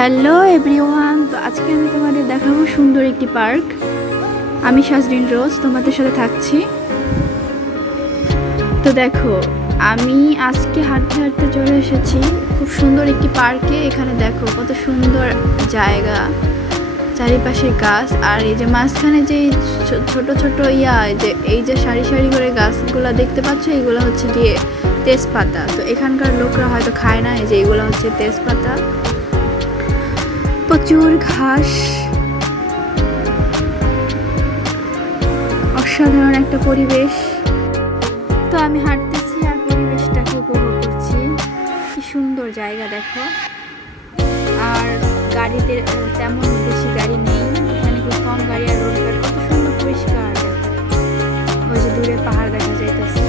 Hello everyone, তো আজকে আমি তোমাদের দেখাবো সুন্দর একটি পার্ক। আমি শাজরিন রোজ তোমাদের সাথে থাকছি। তো দেখো, আমি আজকে হাঁটতে হাঁটতে চলে এসেছি খুব সুন্দর একটি পার্কে। এখানে দেখো কত সুন্দর জায়গা, চারিপাশে গাছ, আর এই যে মাঝখানে যে ছোট ছোট এই যে সারি সারি করে গাছগুলো দেখতে পাচ্ছ, এইগুলো হচ্ছে গিয়ে তেজপাতা। তো এখানকার লোকরা হয়তো খায় না, এই যে এইগুলো হচ্ছে তেজপাতা। প্রচুর ঘাস, অসাধারণ একটা পরিবেশ। তো আমি হাঁটতেছি আর পরিবেশটাকে উপভোগ করছি। কি সুন্দর জায়গা দেখো। আর গাড়িতে তেমন বেশি গাড়ি নেই, এখানে খুব কম গাড়ি। আর রোডঘাট কত সুন্দর পরিষ্কার। ওই যে দূরে পাহাড় দেখা যাইতেছে।